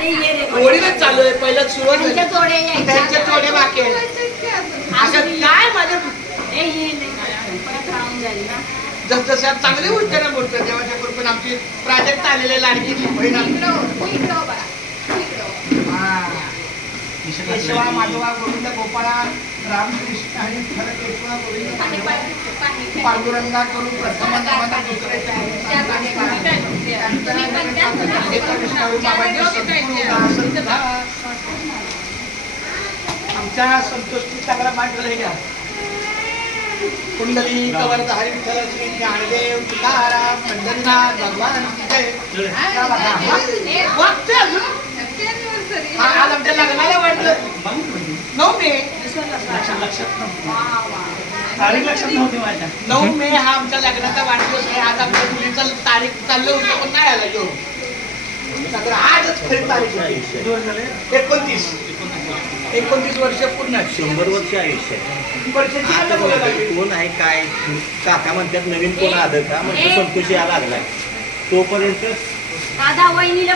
ओळीनच चालू आहे. पहिलं सुरुवात त्यांच्या जोडे बाकी आहे. असं काय माझ्या जसं चांगली गोष्ट ना बोलतो देवाच्या कृपेने आमची प्राजक्त आलेले लाडकी बहीण केशवा माधवा गोविंद गोपाळा रामकृष्ण आणि केशवा गोविंद पांडुरंगा करून प्रथम आमच्या संतोषी चांगला पाठ झाला घ्या. कुंडली कवर्ध हरी विठ्ठल श्री ज्ञानदेव तुकाराम पंढरीनाथ भगवान आज आमच्या लग्नाला वाटलं 9 मे. लक्षात नव्हती माझ्या. 9 मे हा आमच्या लग्नाचा वाढदिवस आहे. आज आमच्या मुलीचा तारीख चाललं होतं पण नाही आला येऊन. आजच खरी तारीख आहे. 29 वर्ष पूर्ण. 100 वर्ष आयुष्य आहे. कोण आहे काय काका म्हणतात नवीन कोण आलं का म्हणजे संतोषी यायला लागलाय तोपर्यंत दादा वहिनीला